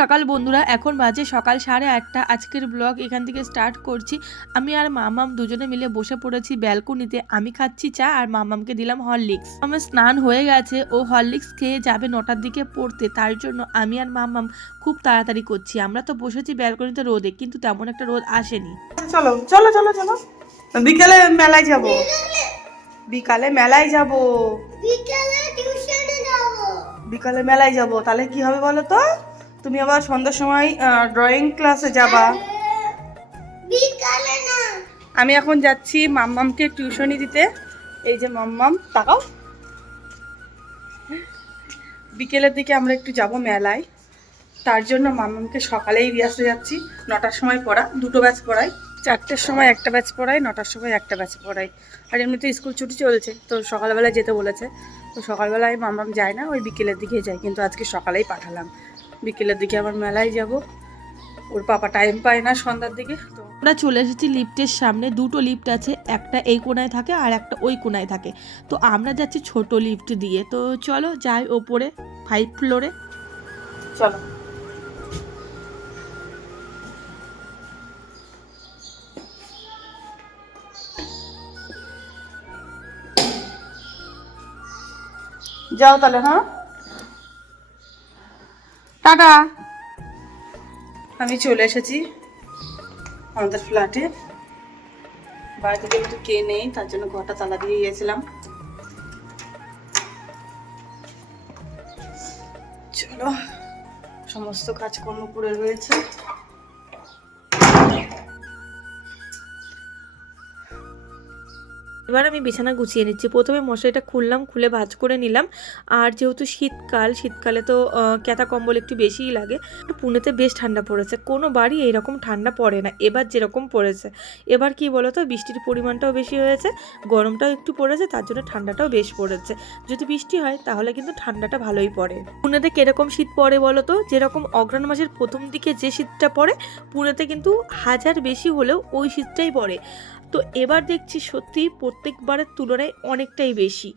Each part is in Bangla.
সকাল বন্ধুরা এখন বাজে সকাল সাড়ে আটটা। আজকের ব্লগ এখান থেকে স্টার্ট করছি। আমি আর মামাম দুজনে মিলে বসে পড়েছি ব্যালকনিতে আমি খাচ্ছি চা আর মামামকে দিলাম হরলিক্স আমার স্নান হয়ে গেছে। ও হরলিক্স খেয়ে যাবে নটার দিকে পড়তে। তার জন্য আমি আর মামাম খুব তাড়াতাড়ি করছি। আমরা তো বসেছি ব্যালকনিতে রোদে কিন্তু তেমন একটা রোদ আসেনি। চলো চলো চলো চলো। বিকালে মেলায় যাব। বিকালে মেলায় যাব। যাব। বিকালে মেলায় যাব। তাহলে কি হবে বলো তো? তুমি আবার সন্ধ্যার সময় ড্রয়িং ক্লাসে যাবা। আমি এখন যাচ্ছি মাম্মামকে টিউশনি দিতে। এই যে মাম্মাম তাকাও। বিকেলের দিকে আমরা একটু যাব মেলায়। তার জন্য মাম্মামকে সকালেই দিয়ে আসতে যাচ্ছি। নটার সময় পড়া দুটো ব্যাচ পড়াই চারটের সময় একটা ব্যাচ পড়াই নটার সময় একটা ব্যাচ পড়াই আর এমনিতে স্কুল ছুটি চলছে তো সকালবেলায় যেতে বলেছে। তো সকালবেলায় মাম্মাম যায় না ওই বিকেলের দিকে যায়। কিন্তু আজকে সকালেই পাঠালাম। বিকেলের দিকে আবার মেলায় যাব। ওর পাপা টাইম পায় না সন্ধ্যার দিকে তো আমরা চলে এসেছি লিফটের সামনে। দুটো লিফট আছে একটা এই কোনায় থাকে আর একটা ওই কোনায় থাকে। তো আমরা যাচ্ছি ছোট লিফট দিয়ে। তো চলো যাই ওপরে ফাইভ ফ্লোরে চলো। যাও তাহলে হ্যাঁ? টাটা। আমি চলে এসেছি আমাদের ফ্ল্যাটে। বাড়িতে কিন্তু কে নেই, তার জন্য ঘরটা তালা দিয়ে গিয়েছিলাম। চলো, সমস্ত কাজকর্ম করে রয়েছে। এবার আমি বিছানা গুছিয়ে নিচ্ছি। প্রথমে মশারিটা খুললাম, খুলে ভাজ করে নিলাম। আর যেহেতু শীতকাল, শীতকালে তো ক্যাথা কম্বল একটু বেশিই লাগে। পুনেতে বেশ ঠান্ডা পড়েছে। কোনো বাড়ি এইরকম ঠান্ডা পড়ে না। এবার যেরকম পড়েছে। এবার কি বলো তো বৃষ্টির পরিমাণটাও বেশি হয়েছে, গরমটাও একটু পড়েছে, তার জন্য ঠান্ডাটাও বেশ পড়েছে। যদি বৃষ্টি হয়, তাহলে কিন্তু ঠান্ডাটা ভালোই পড়ে। পুনেতে কীরকম শীত পড়ে বলো তো যেরকম অগ্রাণ মাসের প্রথম দিকে যে শীতটা পড়ে, পুনেতে কিন্তু হাজার বেশি হলেও ওই শীতটাই পড়ে। তো এবার দেখছি সত্যি প্রত্যেকবারের তুলনায় অনেকটাই বেশি।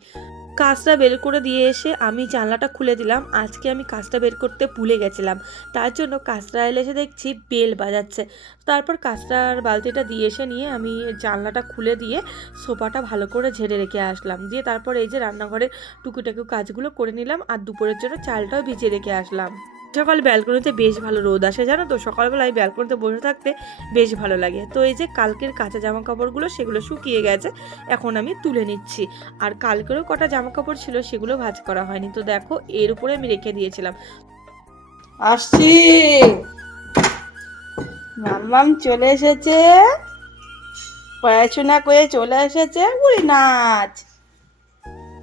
কাজটা বের করে দিয়ে এসে আমি জানলাটা খুলে দিলাম। আজকে আমি কাজটা বের করতে ভুলে গেছিলাম। তার জন্য কাজটা এলে এসে দেখছি বেল বাজাচ্ছে। তারপর কাজটার বালতিটা দিয়ে এসে নিয়ে আমি জানলাটা খুলে দিয়ে সোফাটা ভালো করে ঝেড়ে রেখে আসলাম। দিয়ে তারপর এই যে রান্নাঘরের টুকিটাকি কাজগুলো করে নিলাম আর দুপুরের জন্য চালটাও ভিজিয়ে রেখে আসলাম। সকাল ব্যালকনিতে বেশ ভালো রোদ আসে জানো তো? সকালবেলায় ব্যালকনিতে বসে থাকতে বেশ ভালো লাগে। তো এই যে কালকের কাঁচা জামা কাপড়গুলো সেগুলো শুকিয়ে গেছে এখন আমি তুলে নিচ্ছি। আর কালকেরও কটা জামা কাপড় ছিল সেগুলো ভাজ করা হয়নি। তো দেখো এর উপরে আমি রেখে দিয়েছিলাম। আসছি! মাম্মাম চলে এসেছে। পড়াশোনা করে চলে এসেছে। উই নাচ!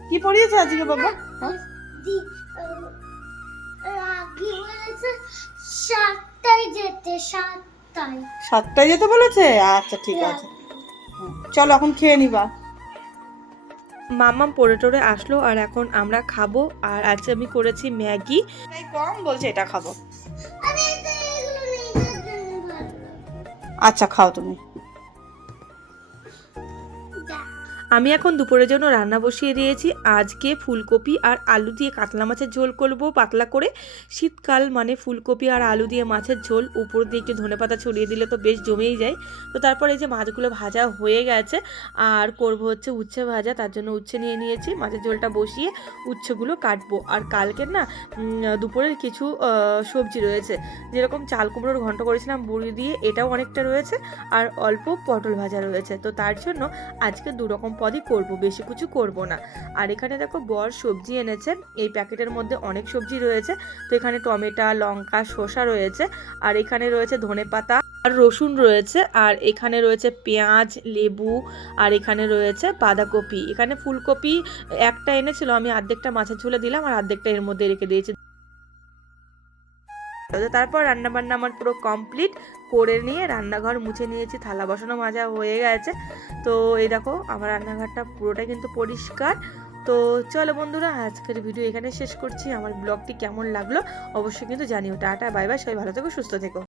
কি পড়িয়েছে আজকে বাবা? হ্যাঁ? সাতটায় যেতে সাতটায়। সাতটায় যেতে বলেছে? আচ্ছা ঠিক আছে। চলো এখন খেয়ে নিবা। মাম্মাম পরে টরে আসলো আর এখন আমরা খাব। আর আজকে আমি করেছি ম্যাগি। কম বলছে এটা খাব। আচ্ছা খাও তুমি। আমি এখন দুপুরের জন্য রান্না বসিয়ে দিয়েছি। আজকে ফুলকপি আর আলু দিয়ে কাতলা মাছের ঝোল করব। পাতলা করে শীতকাল মানে ফুলকপি আর আলু দিয়ে মাছের ঝোল। উপর দিয়ে একটু ধনেপাতা ছড়িয়ে দিলে তো বেশ জমেই যায়। তো তারপর এই যে মাছগুলো ভাজা হয়ে গেছে, আর করব হচ্ছে উচ্ছে ভাজা। তার জন্য উচ্ছে নিয়ে নিয়েছি। মাছের ঝোলটা বসিয়ে উচ্ছেগুলো কাটবো। আর কালকের না দুপুরের কিছু সবজি রয়েছে। যেরকম চাল কুমড়োর ঘন্ট করেছিলাম, বুড়ি দিয়ে এটাও অনেকটা রয়েছে। আর অল্প পটল ভাজা রয়েছে। তো তার জন্য আজকে দু রকম পদই করব, বেশি কিছু করব না। আর এখানে দেখো বর সবজি এনেছে, এই প্যাকেটের মধ্যে অনেক সবজি রয়েছে। তো এখানে টমেটো, লঙ্কা, শসা রয়েছে, আর এখানে রয়েছে ধনেপাতা আর রসুন রয়েছে, আর এখানে রয়েছে পেঁয়াজ, লেবু, আর এখানে রয়েছে বাঁধাকপি। এখানে ফুলকপি একটা এনেছিল, আমি অর্ধেকটা মাছের ঝুলে দিলাম, আর অর্ধেকটা এর মধ্যে রেখে দিয়েছি। তো তারপর রান্নাবান্না আমার পুরো কমপ্লিট করে নিয়ে রান্নাঘর মুছে নিয়েছি, থালা বসানো মাজা হয়ে গেছে। তো এই দেখো, আমার রান্নাঘরটা পুরোটাই কিন্তু পরিষ্কার। তো চলো বন্ধুরা, আজকের ভিডিও এখানে শেষ করছি। আমার ব্লগটি কেমন লাগল অবশ্যই কিন্তু জানিও। টাটা, বাই বাই, সবাই ভালো থেকো, সুস্থ থেকো।